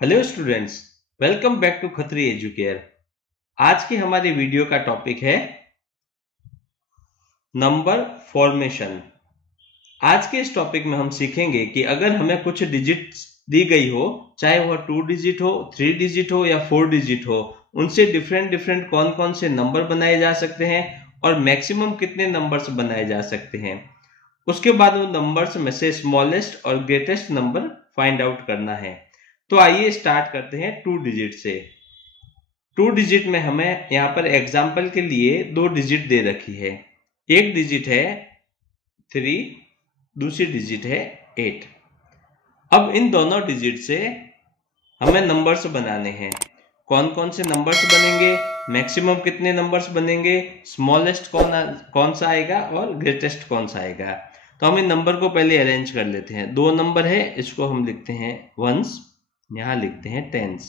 Hello students, welcome back to Khatri Educare. आज की हमारी वीडियो का टॉपिक है नंबर फॉर्मेशन। आज के इस टॉपिक में हम सीखेंगे कि अगर हमें कुछ डिजिट्स दी गई हो, चाहे वह 2 डिजिट हो, 3 डिजिट हो या 4 डिजिट हो, उनसे डिफरेंट डिफरेंट कौन कौन से नंबर बनाए जा सकते हैं और मैक्सिमम कितने नंबर्स बनाए जा सकते हैं। उसके बाद उन नंबर्स में से स्मॉलेस्ट और ग्रेटेस्ट नंबर फाइंड आउट करना है। तो आइए स्टार्ट करते हैं 2 डिजिट से। 2 डिजिट में हमें यहाँ पर एग्जाम्पल के लिए 2 डिजिट दे रखी है। एक डिजिट है 3, दूसरी डिजिट है 8। अब इन दोनों डिजिट से हमें नंबर्स बनाने हैं। कौन कौन से नंबर्स बनेंगे, मैक्सिमम कितने नंबर्स बनेंगे, स्मॉलेस्ट कौन सा आएगा और ग्रेटेस्ट कौन सा आएगा। तो हम इन नंबर को पहले अरेंज कर लेते हैं। 2 नंबर है, इसको हम लिखते हैं वंस, यहां लिखते हैं टेंस।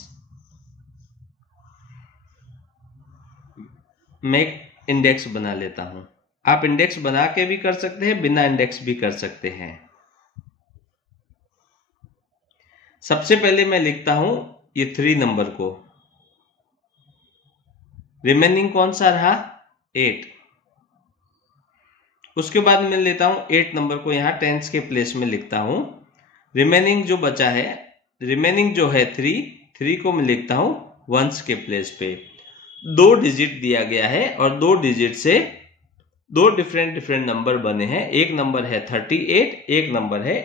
मैं एक इंडेक्स बना लेता हूं। आप इंडेक्स बना के भी कर सकते हैं, बिना इंडेक्स भी कर सकते हैं। सबसे पहले मैं लिखता हूं ये 3 नंबर को, रिमेनिंग कौन सा रहा 8। उसके बाद मैं लेता हूं 8 नंबर को, यहां टेंस के प्लेस में लिखता हूं। रिमेनिंग जो बचा है, रिमेनिंग जो है 3 को मैं लिखता हूं वंस के प्लेस पे। 2 डिजिट दिया गया है और 2 डिजिट से 2 डिफरेंट डिफरेंट नंबर बने हैं। एक नंबर है 38, एक नंबर है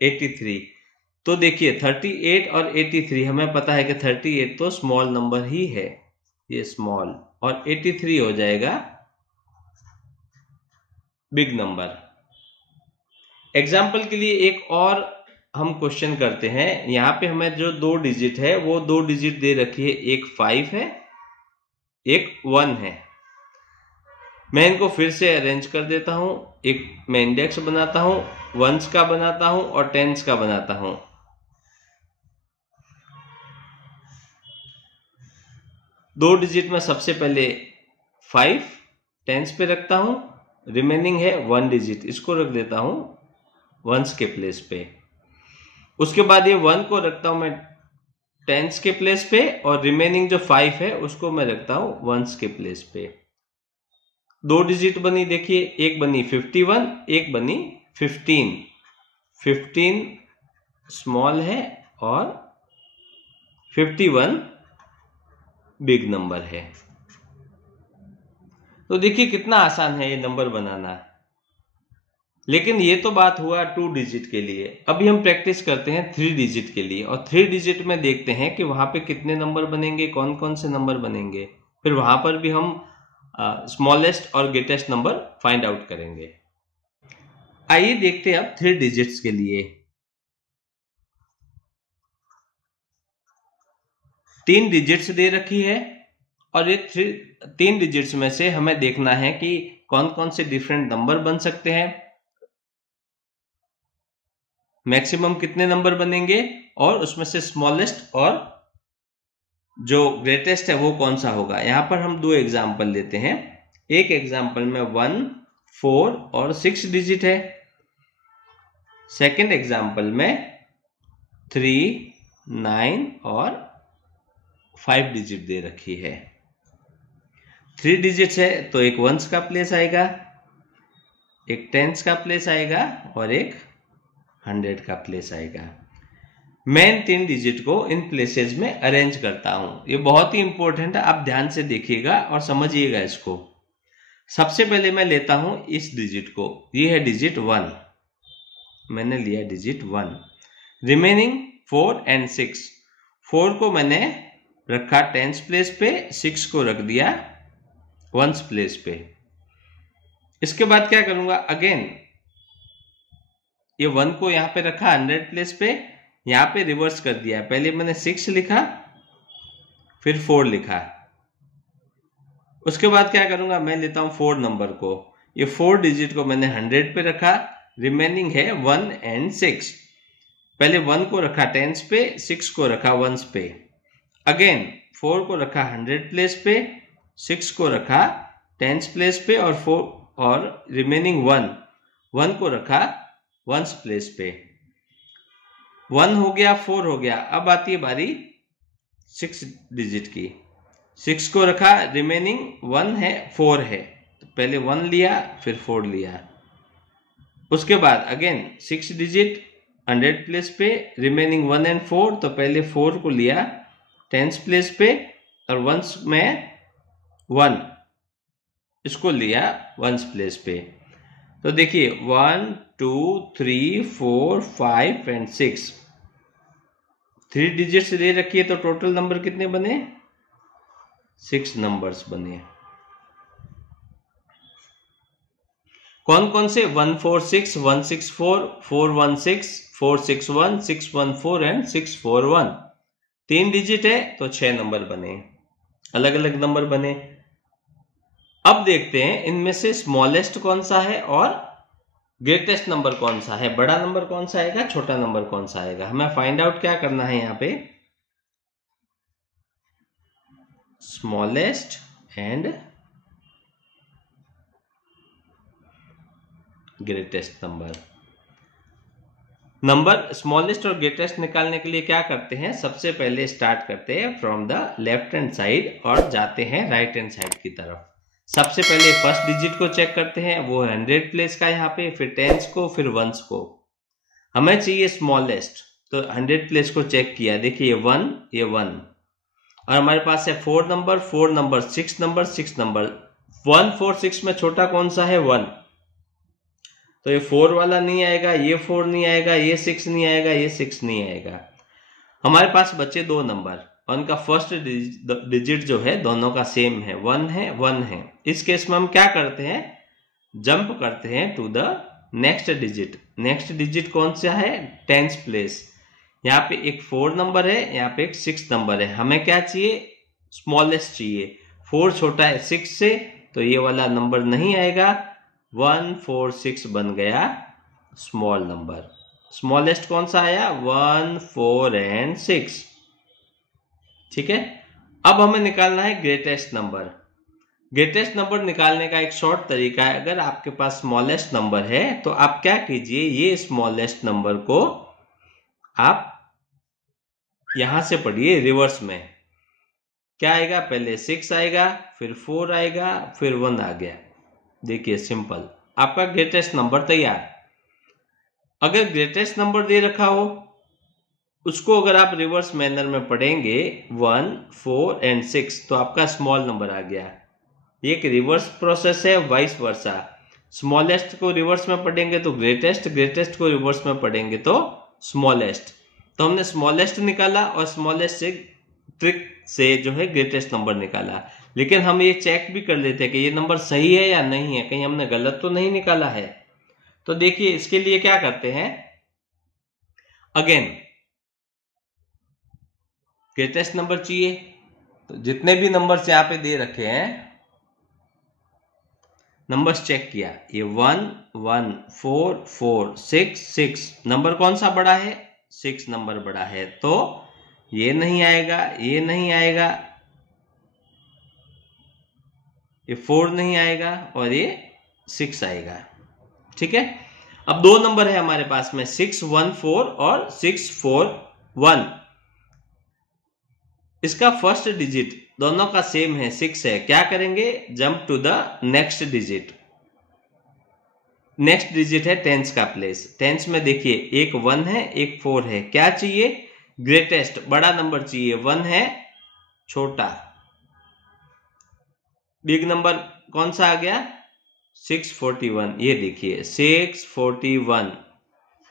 83। तो देखिए 38 और 83, हमें पता है कि 38 तो स्मॉल नंबर ही है, ये स्मॉल, और 83 हो जाएगा बिग नंबर। एग्जाम्पल के लिए एक और हम क्वेश्चन करते हैं। यहां पे हमें जो 2 डिजिट है वो 2 डिजिट दे रखी है, एक 5 है, एक 1 है। मैं इनको फिर से अरेंज कर देता हूं। एक मैं इंडेक्स बनाता हूं, वंस का बनाता हूं और टेंस का बनाता हूं। दो डिजिट में सबसे पहले 5 टेंस पे रखता हूं, रिमेनिंग है 1 डिजिट, इसको रख देता हूं वंस के प्लेस पे। उसके बाद ये 1 को रखता हूं मैं टेंस के प्लेस पे, और रिमेनिंग जो 5 है उसको मैं रखता हूं वंस के प्लेस पे। 2 डिजिट बनी, देखिए एक बनी 51, एक बनी 15। 15 स्मॉल है और 51 बिग नंबर है। तो देखिए कितना आसान है ये नंबर बनाना। लेकिन ये तो बात हुआ 2 डिजिट के लिए। अभी हम प्रैक्टिस करते हैं 3 डिजिट के लिए, और 3 डिजिट में देखते हैं कि वहां पे कितने नंबर बनेंगे, कौन कौन से नंबर बनेंगे। फिर वहां पर भी हम स्मॉलेस्ट और ग्रेटेस्ट नंबर फाइंड आउट करेंगे। आइए देखते हैं अब 3 डिजिट्स के लिए। 3 डिजिट्स दे रखी है और ये 3 डिजिट्स में से हमें देखना है कि कौन कौन से डिफरेंट नंबर बन सकते हैं, मैक्सिमम कितने नंबर बनेंगे, और उसमें से स्मॉलेस्ट और जो ग्रेटेस्ट है वो कौन सा होगा। यहां पर हम 2 एग्जाम्पल लेते हैं। एक एग्जाम्पल में 1, 4 और 6 डिजिट है। सेकेंड एग्जाम्पल में 3, 9 और 5 डिजिट दे रखी है। 3 डिजिट्स है तो एक वंस का प्लेस आएगा, एक टेंस का प्लेस आएगा और एक 100 का प्लेस आएगा। मैं इन 3 डिजिट को इन प्लेसेस में अरेंज करता हूं। ये बहुत ही इंपॉर्टेंट है, आप ध्यान से देखिएगा और समझिएगा इसको। सबसे पहले मैं लेता हूं इस डिजिट को, ये है डिजिट 1, मैंने लिया डिजिट 1। रिमेनिंग 4 एंड 6, 4 को मैंने रखा टेंस प्लेस पे, 6 को रख दिया वंस प्लेस पे। इसके बाद क्या करूंगा, अगेन ये 1 को यहां पे रखा 100 प्लेस पे, यहां पे रिवर्स कर दिया। पहले मैंने 6 लिखा, फिर 4 लिखा। उसके बाद क्या करूंगा, मैं लेता हूं 4 नंबर को, ये 4 डिजिट को मैंने 100 पे रखा, रिमेनिंग है 1 एंड 6। पहले 1 को रखा टेंस पे, 6 को रखा वंस पे। अगेन 4 को रखा 100 प्लेस पे, 6 को रखा टेंस प्लेस पे, और रिमेनिंग 1 को रखा वंस प्लेस पे। 1 हो गया, 4 हो गया। अब आती है बारी 6 डिजिट की। 6 को रखा, रिमेनिंग 1 है, 4 है, तो पहले 1 लिया फिर 4 लिया। उसके बाद अगेन 6 डिजिट 100 प्लेस पे, रिमेनिंग 1 एंड 4, तो पहले 4 को लिया 10 प्लेस पे और वंस में 1 इसको लिया 1 प्लेस पे। तो देखिए 1 2 3 4 5 एंड 6 3 डिजिट्स दे रखी है, तो टोटल नंबर कितने बने? 6 नंबर्स बने। कौन कौन से? 146 164 416 461 614 एंड 641। 3 डिजिट है तो 6 नंबर बने, अलग अलग नंबर बने। अब देखते हैं इनमें से स्मॉलेस्ट कौन सा है और ग्रेटेस्ट नंबर कौन सा है। बड़ा नंबर कौन सा आएगा, छोटा नंबर कौन सा आएगा। हमें फाइंड आउट क्या करना है यहाँ पे, smallest and greatest number smallest और ग्रेटेस्ट निकालने के लिए क्या करते हैं, सबसे पहले स्टार्ट करते हैं from the left hand side और जाते हैं राइट हैंड साइड की तरफ। सबसे पहले फर्स्ट डिजिट को चेक करते हैं, वो है 100 प्लेस का यहाँ पे, फिर टेंस को, फिर वंस को। हमें चाहिए स्मॉलेस्ट, तो 100 प्लेस को चेक किया, देखिए 1, ये 1, और हमारे पास है 4 नंबर 4 नंबर 6 नंबर 6 नंबर। 1 4 6 में छोटा कौन सा है, 1, तो ये 4 वाला नहीं आएगा, ये 4 नहीं आएगा, ये 6 नहीं आएगा, ये 6 नहीं आएगा। हमारे पास बचे 2 नंबर और उनका फर्स्ट डिजिट जो है दोनों का सेम है, 1 है 1 है। इस केस में हम क्या करते हैं, जंप करते हैं to the next digit. Next digit कौन सा है, 10th प्लेस। यहाँ पे एक 4 नंबर है, यहाँ पे एक 6 नंबर है। हमें क्या चाहिए, स्मॉलेस्ट चाहिए। 4 छोटा है 6 से, तो ये वाला नंबर नहीं आएगा। 1 4 6 बन गया स्मॉल नंबर। स्मॉलेस्ट कौन सा आया, 1 4 एंड 6। ठीक है, अब हमें निकालना है ग्रेटेस्ट नंबर। ग्रेटेस्ट नंबर निकालने का एक शॉर्ट तरीका है, अगर आपके पास स्मॉलेस्ट नंबर है तो आप क्या कीजिए, ये स्मॉलेस्ट नंबर को आप यहां से पढ़िए रिवर्स में। क्या आएगा, पहले 6 आएगा, फिर 4 आएगा, फिर 1 आ गया। देखिए सिंपल, आपका ग्रेटेस्ट नंबर तैयार। अगर ग्रेटेस्ट नंबर दे रखा हो उसको अगर आप रिवर्स मैनर में पढ़ेंगे 1 4 एंड 6, तो आपका स्मॉल नंबर आ गया। ये एक रिवर्स प्रोसेस है, वाइस वर्सा। स्मॉलेस्ट को रिवर्स में पढ़ेंगे तो ग्रेटेस्ट, ग्रेटेस्ट को रिवर्स में पढ़ेंगे तो स्मॉलेस्ट। तो हमने स्मॉलेस्ट निकाला और स्मॉलेस्ट से ट्रिक से जो है ग्रेटेस्ट नंबर निकाला। लेकिन हम ये चेक भी कर लेते हैं कि ये नंबर सही है या नहीं है, कहीं हमने गलत तो नहीं निकाला है। तो देखिए इसके लिए क्या करते हैं, अगेन ग्रेटेस्ट नंबर चाहिए, तो जितने भी नंबर्स यहाँ पे दे रखे हैं नंबर्स चेक किया, ये 1 1 4 4 6 6, नंबर कौन सा बड़ा है, 6 नंबर बड़ा है, तो ये नहीं आएगा, ये नहीं आएगा, ये 4 नहीं आएगा और ये 6 आएगा। ठीक है, अब 2 नंबर है हमारे पास में 6 1 4 और 6 4 1। इसका फर्स्ट डिजिट दोनों का सेम है, 6 है। क्या करेंगे, jump to the next digit. Next digit है 10th का प्लेस। 10th में देखिए एक 1 है एक 4 है। क्या चाहिए, ग्रेटेस्ट बड़ा नंबर चाहिए, 1 है छोटा। बिग नंबर कौन सा आ गया, 641। ये देखिए 641,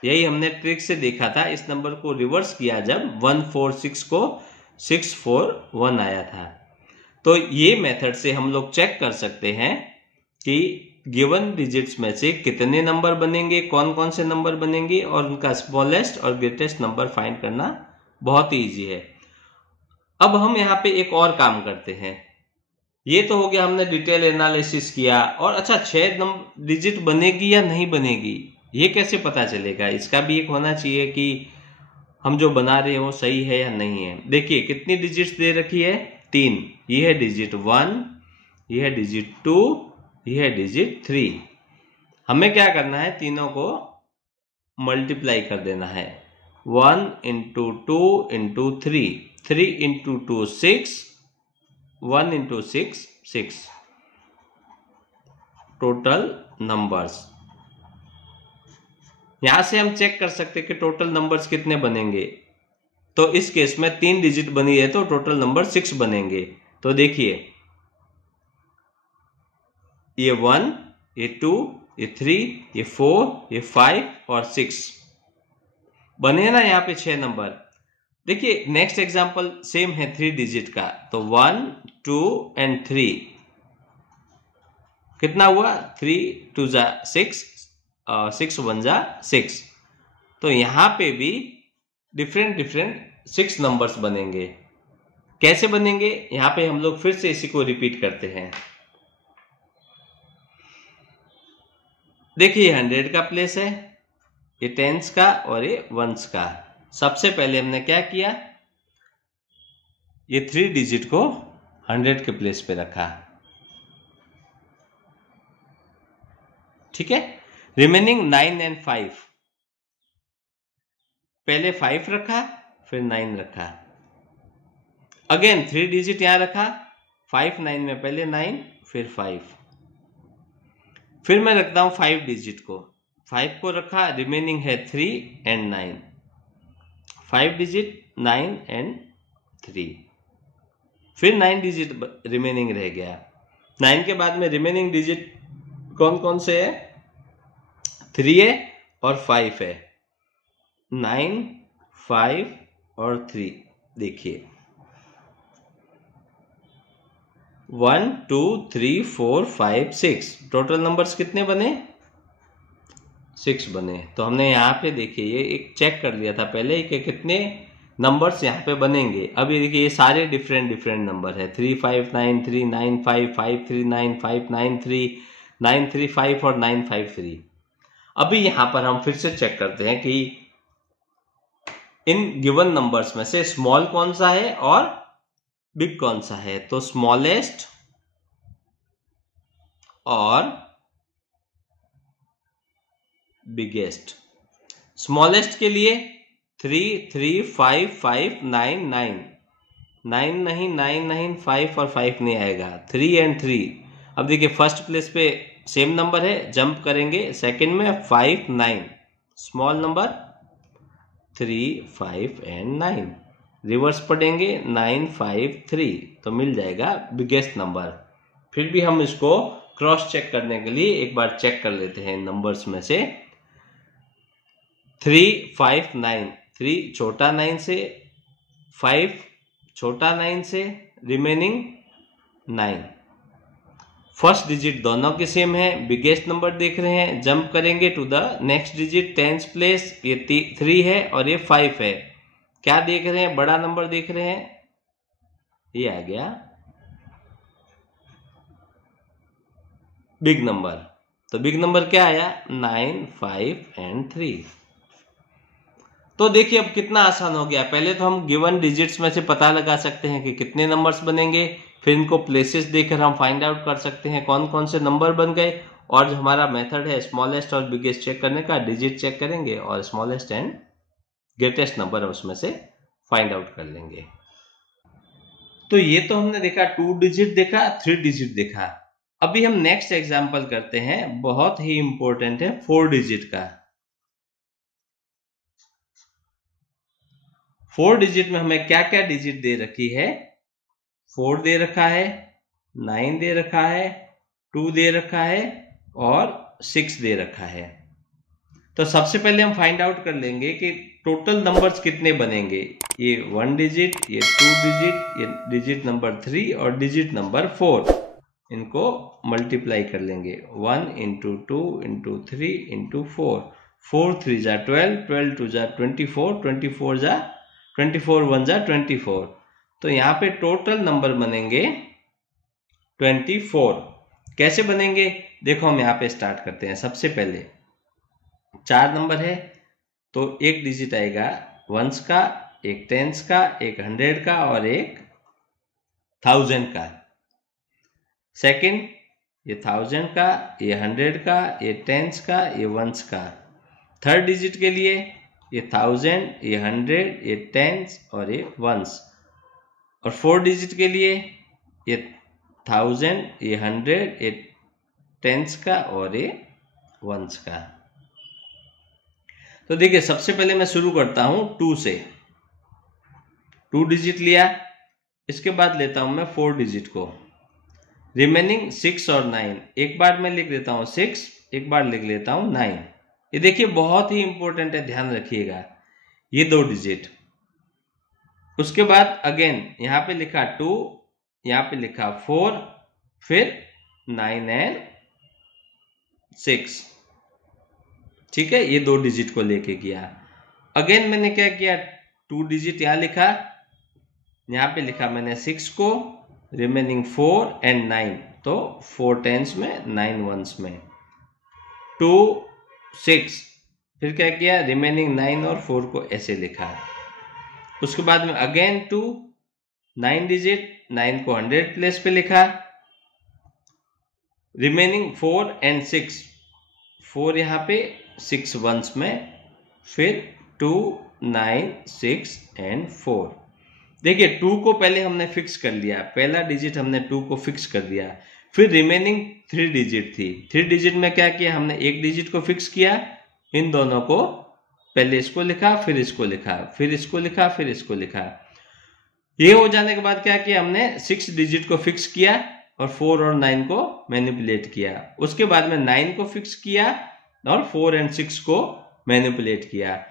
यही हमने ट्रिक से देखा था। इस नंबर को रिवर्स किया जब 146 को 641 आया था। तो ये मेथड से हम लोग चेक कर सकते हैं कि गिवन डिजिट्स में से कितने नंबर बनेंगे, कौन कौन से नंबर बनेंगे, और उनका स्मॉलेस्ट और ग्रेटेस्ट नंबर फाइंड करना बहुत ही इजी है। अब हम यहाँ पे एक और काम करते हैं। ये तो हो गया, हमने डिटेल एनालिसिस किया। और अच्छा 6 डिजिट बनेगी या नहीं बनेगी ये कैसे पता चलेगा, इसका भी एक होना चाहिए कि हम जो बना रहे हो सही है या नहीं है। देखिए कितनी डिजिट्स दे रखी है, 3। ये है डिजिट 1, ये है डिजिट 2, ये है डिजिट 3। हमें क्या करना है, तीनों को मल्टीप्लाई कर देना है। 1 into 2 into 3, 3 into 2 6, 1 into 6 6 total numbers. यहां से हम चेक कर सकते हैं कि टोटल नंबर्स कितने बनेंगे। तो इस केस में 3 डिजिट बनी है तो टोटल नंबर 6 बनेंगे। तो देखिए ये 1, ये 2, ये 3, ये 4, ये 5 और 6 बने ना यहाँ पे 6 नंबर। देखिए नेक्स्ट एग्जांपल सेम है 3 डिजिट का। तो 1, 2 एंड 3 कितना हुआ? 3 2 जा 6, 6 1 जा 6। तो यहां पे भी डिफरेंट 6 नंबर्स बनेंगे। कैसे बनेंगे? यहां पे हम लोग फिर से इसी को रिपीट करते हैं। देखिए 100 का प्लेस है, ये टेंस का और ये वंस का। सबसे पहले हमने क्या किया, ये 3 डिजिट को 100 के प्लेस पे रखा, ठीक है। रिमेनिंग 9 एंड 5, पहले 5 रखा फिर 9 रखा, अगेन 3 डिजिट यहां रखा, 5 9 में पहले 9 फिर 5, फिर मैं रखता हूं 5 डिजिट को, 5 को रखा, रिमेनिंग है 3 एंड 9, 5 डिजिट 9 एंड 3, फिर 9 डिजिट रिमेनिंग रह गया। 9 के बाद में रिमेनिंग डिजिट कौन कौन से है? 3 है और 5 है। 9 5 और 3 देखिए 1 2 3 4 5 6 टोटल नंबर्स कितने बने? 6 बने। तो हमने यहाँ पे देखिए ये एक चेक कर लिया था पहले कि कितने नंबर्स यहाँ पे बनेंगे। अब ये देखिए ये सारे डिफरेंट नंबर है, 3 5 9 3 9 5 5 3 9 5 9 3 9 3 5 और 9 5 3। अभी यहां पर हम फिर से चेक करते हैं कि इन गिवन नंबर्स में से स्मॉल कौन सा है और बिग कौन सा है। तो स्मॉलेस्ट और बिगेस्ट। स्मॉलेस्ट के लिए 3 3 5 5 9 9 9 नहीं 9 नहीं 5 और 5 नहीं आएगा, 3 एंड 3। अब देखिए फर्स्ट प्लेस पे सेम नंबर है, जंप करेंगे सेकंड में 5 9, स्मॉल नंबर 3 5 एंड 9, रिवर्स पढ़ेंगे 9 5 3, तो मिल जाएगा बिगेस्ट नंबर। फिर भी हम इसको क्रॉस चेक करने के लिए एक बार चेक कर लेते हैं नंबर्स में से। 3 5 9, 3 छोटा 9 से, 5 छोटा 9 से, रिमेनिंग 9। फर्स्ट डिजिट दोनों के सेम है, बिगेस्ट नंबर देख रहे हैं, जंप करेंगे to the next digit tens place, ये 3 है और ये 5 है। क्या देख रहे हैं? बड़ा नंबर देख रहे हैं, ये आ गया बिग नंबर। तो बिग नंबर क्या आया? 9 5 एंड 3। तो देखिए अब कितना आसान हो गया। पहले तो हम गिवन डिजिट्स में से पता लगा सकते हैं कि कितने नंबर्स बनेंगे, फिर इनको प्लेसेस देकर हम फाइंड आउट कर सकते हैं कौन कौन से नंबर बन गए, और जो हमारा मेथड है स्मॉलेस्ट और बिगेस्ट चेक करने का, डिजिट चेक करेंगे और स्मॉलेस्ट एंड ग्रेटेस्ट नंबर है उसमें से फाइंड आउट कर लेंगे। तो ये तो हमने देखा 2 डिजिट देखा, 3 डिजिट देखा। अभी हम नेक्स्ट एग्जांपल करते हैं, बहुत ही इंपॉर्टेंट है 4 डिजिट का। 4 डिजिट में हमें क्या क्या डिजिट दे रखी है? 4 दे रखा है, 9 दे रखा है, 2 दे रखा है और 6 दे रखा है। तो सबसे पहले हम फाइंड आउट कर लेंगे कि टोटल नंबर्स कितने बनेंगे। ये 1 डिजिट, ये 2 डिजिट, ये डिजिट नंबर 3 और डिजिट नंबर 4, इनको मल्टीप्लाई कर लेंगे। 1 इंटू 2 इंटू 3 इंटू 4, 4 3 जा 12, 12 2 जा 24, 24 जा 24 1 जा 24। तो यहाँ पे टोटल नंबर बनेंगे 24। कैसे बनेंगे? देखो हम यहाँ पे स्टार्ट करते हैं। सबसे पहले 4 नंबर है तो एक डिजिट आएगा वंस का, एक टेंस का, एक 100 का और एक 1000 का। सेकंड ये 1000 का, ये 100 का, ये टेंस का, ये वंस का। थर्ड डिजिट के लिए ये 1000, ये 100, ये टेंस और ये वंस। और 4 डिजिट के लिए ये 1000, ये 100, ये टेंस का और ये वंस का। तो देखिए सबसे पहले मैं शुरू करता हूं 2 से। 2 डिजिट लिया, इसके बाद लेता हूं मैं 4 डिजिट को, रिमेनिंग 6 और 9। एक बार मैं लिख देता हूं 6, एक बार लिख लेता हूं 9। ये देखिए बहुत ही इंपॉर्टेंट है, ध्यान रखिएगा, ये 2 डिजिट। उसके बाद अगेन यहां पे लिखा 2, यहां पे लिखा 4, फिर 9 एंड 6। ठीक है, ये 2 डिजिट को लेके किया। अगेन मैंने क्या किया, 2 डिजिट यहां लिखा, यहां पे लिखा मैंने 6 को, रिमेनिंग 4 एंड 9, तो 4 टेंस में 9 वंस में 2 6। फिर क्या किया, रिमेनिंग 9 और 4 को ऐसे लिखा। उसके बाद में अगेन 2 9 डिजिट, 9 को 100 प्लेस पे लिखा, रिमेनिंग 4 एंड 6, 4 यहां पे 6 वंस में, फिर 2 9 6 एंड 4। देखिए 2 को पहले हमने फिक्स कर लिया, पहला डिजिट हमने 2 को फिक्स कर दिया। फिर रिमेनिंग 3 डिजिट थी, 3 डिजिट में क्या किया हमने, एक डिजिट को फिक्स किया, इन दोनों को पहले इसको लिखा, फिर इसको लिखा, फिर इसको लिखा, फिर इसको लिखा। ये हो जाने के बाद क्या किया हमने, 6 डिजिट को फिक्स किया और 4 और 9 को मैनिपुलेट किया। उसके बाद में 9 को फिक्स किया और 4 एंड 6 को मैनिपुलेट किया।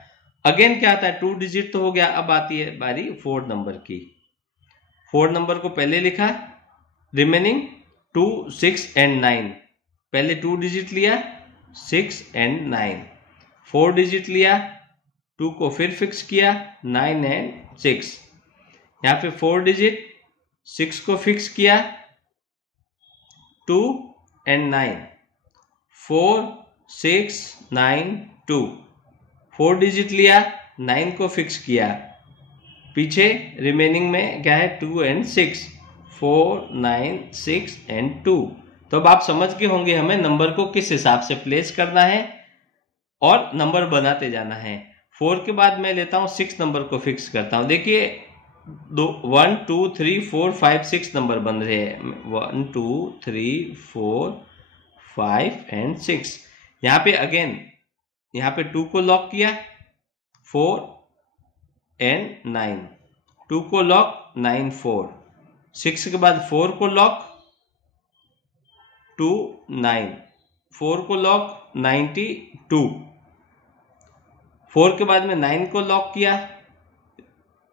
अगेन क्या आता है, 2 डिजिट तो हो गया, अब आती है बारी 4 नंबर की। 4 नंबर को पहले लिखा, रिमेनिंग 2 6 एंड 9, पहले 2 डिजिट लिया, 6 एंड 9, 4 डिजिट लिया, 2 को फिर फिक्स किया, 9 एंड 6, यहाँ पे 4 डिजिट, 6 को फिक्स किया, 2 एंड 9, 4 6 9 2, 4 डिजिट लिया, 9 को फिक्स किया, पीछे रिमेनिंग में क्या है 2 एंड 6, 4 9 6 एंड 2। तो अब आप समझ गए होंगे हमें नंबर को किस हिसाब से प्लेस करना है और नंबर बनाते जाना है। 4 के बाद मैं लेता हूं 6 नंबर को फिक्स करता हूं। देखिए 1 2 3 4 5 6 नंबर बन रहे हैं, 1 2 3 4 5 एंड 6। यहाँ पे अगेन यहाँ पे 2 को लॉक किया, 4 एंड 9, 2 को लॉक, 9 4, 6 के बाद 4 को लॉक, 2 9, 4 को लॉक, 92, 4 के बाद में 9 को लॉक किया,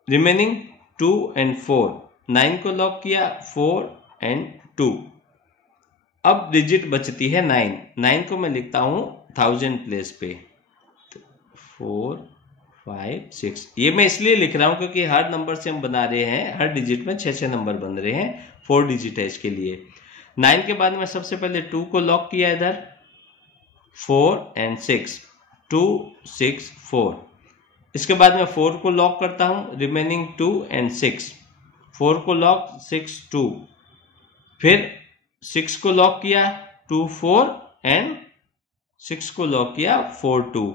रिमेनिंग 2 एंड 4, 9 को लॉक किया, 4 एंड 2। अब डिजिट बचती है 9, 9 को मैं लिखता हूं 1000 प्लेस पे, 4 5 6। ये मैं इसलिए लिख रहा हूं क्योंकि हर नंबर से हम बना रहे हैं, हर डिजिट में 6 नंबर बन रहे हैं, 4 डिजिट है इसके लिए। 9 के बाद में सबसे पहले 2 को लॉक किया इधर, 4 एंड 6, 2 6 4। इसके बाद मैं 4 को लॉक करता हूं, रिमेनिंग 2 एंड 6, 4 को लॉक, 6 2, फिर 6 को लॉक किया, 2 4 एंड 6 को लॉक किया, 4 2।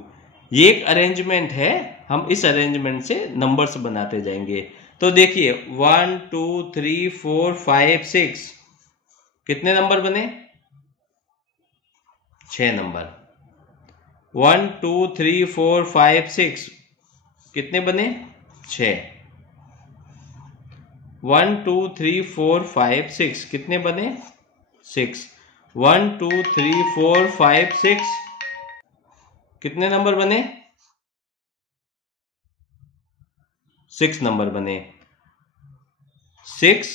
ये एक अरेंजमेंट है, हम इस अरेंजमेंट से नंबर्स बनाते जाएंगे। तो देखिए 1 2 3 4 5 6, कितने नंबर बने, 6 नंबर। 1 2 3 4 5 6, कितने बने, 6। 1 2 3 4 5 6, कितने बने, 6। 1 2 3 4 5 6, कितने नंबर बने, 6 नंबर बने। 6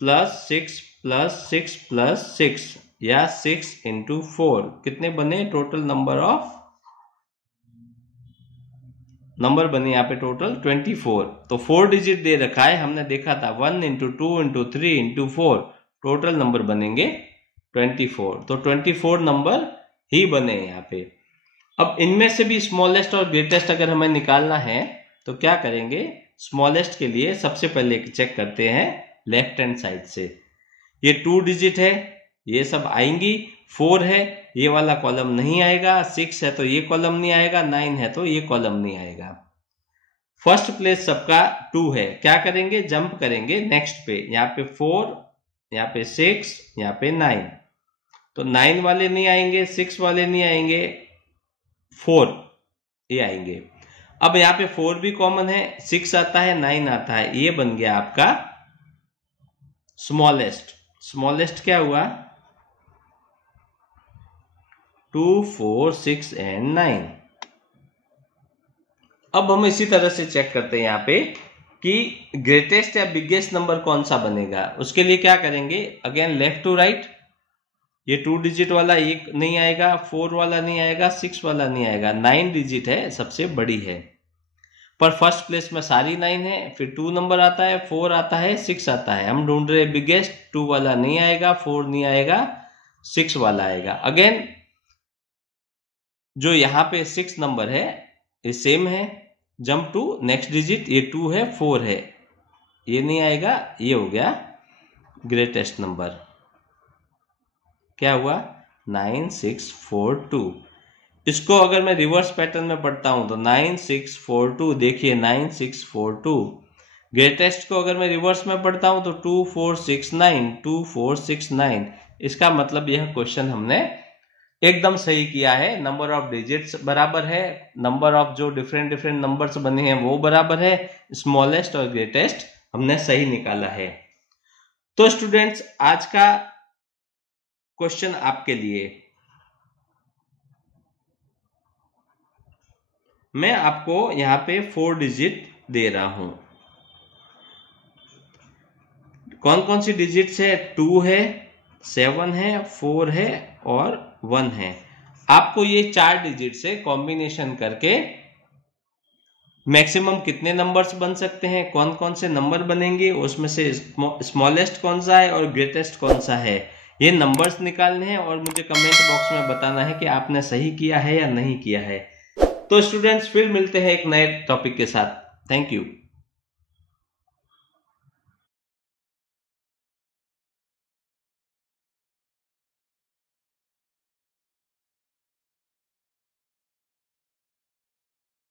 प्लस 6 प्लस 6 प्लस 6 या 6 इंटू 4, कितने बने, टोटल नंबर बने यहाँ पे टोटल 24। तो 4 डिजिट दे रखा है, हमने देखा था 1 into 2 into 3 into 4, total number बनेंगे 24। तो 24 नंबर ही बने यहाँ पे। अब इनमें से भी स्मॉलेस्ट और ग्रेटेस्ट अगर हमें निकालना है तो क्या करेंगे, स्मॉलेस्ट के लिए सबसे पहले चेक करते हैं लेफ्ट हैंड साइड से। ये 2 डिजिट है, ये सब आएंगी, 4 है, ये वाला कॉलम नहीं आएगा, 6 है तो ये कॉलम नहीं आएगा, 9 है तो ये कॉलम नहीं आएगा। फर्स्ट प्लेस सबका 2 है, क्या करेंगे, जंप करेंगे नेक्स्ट पे, यहाँ पे 4, यहाँ पे 6, यहाँ पे 9, तो 9 वाले नहीं आएंगे, 6 वाले नहीं आएंगे, 4 ये आएंगे। अब यहाँ पे 4 भी कॉमन है, 6 आता है, 9 आता है, ये बन गया आपका स्मॉलेस्ट। स्मॉलेस्ट क्या हुआ, 2, 4, 6 एंड 9। अब हम इसी तरह से चेक करते हैं यहाँ पे कि ग्रेटेस्ट या बिगेस्ट नंबर कौन सा बनेगा। उसके लिए क्या करेंगे, अगेन लेफ्ट टू राइट, ये 2 डिजिट वाला एक नहीं आएगा, 4 वाला नहीं आएगा, 6 वाला नहीं आएगा, 9 डिजिट है, सबसे बड़ी है, पर फर्स्ट प्लेस में सारी 9 है। फिर 2 नंबर आता है, 4 आता है, 6 आता है, हम ढूंढ रहे बिगेस्ट, 2 वाला नहीं आएगा, 4 नहीं आएगा, 6 वाला आएगा। अगेन जो यहाँ पे 6 नंबर है ये सेम है, जंप टू नेक्स्ट डिजिट, ये 2 है, 4 है, ये नहीं आएगा, ये हो गया ग्रेटेस्ट नंबर। क्या हुआ, 9, 6, 4, 2। इसको अगर मैं रिवर्स पैटर्न में पढ़ता हूं तो 9, 6, 4, 2, देखिए 9, 6, 4, 2। ग्रेटेस्ट को अगर मैं रिवर्स में पढ़ता हूं तो 2, 4, 6, 9, 2, 4, 6, 9। इसका मतलब यह क्वेश्चन हमने एकदम सही किया है, नंबर ऑफ डिजिट्स बराबर है, नंबर ऑफ जो डिफरेंट नंबर्स बने हैं वो बराबर है, स्मॉलेस्ट और ग्रेटेस्ट हमने सही निकाला है। तो स्टूडेंट्स आज का क्वेश्चन आपके लिए, मैं आपको यहां पे 4 डिजिट दे रहा हूं। कौन कौन सी डिजिट्स है, 2 है, 7 है, 4 है और 1 है। आपको ये 4 डिजिट से कॉम्बिनेशन करके मैक्सिमम कितने नंबर्स बन सकते हैं, कौन कौन से नंबर बनेंगे, उसमें से स्मॉलेस्ट कौन सा है और ग्रेटेस्ट कौन सा है, ये नंबर्स निकालने हैं और मुझे कमेंट बॉक्स में बताना है कि आपने सही किया है या नहीं किया है। तो स्टूडेंट्स फिर मिलते हैं एक नए टॉपिक के साथ। Thank you.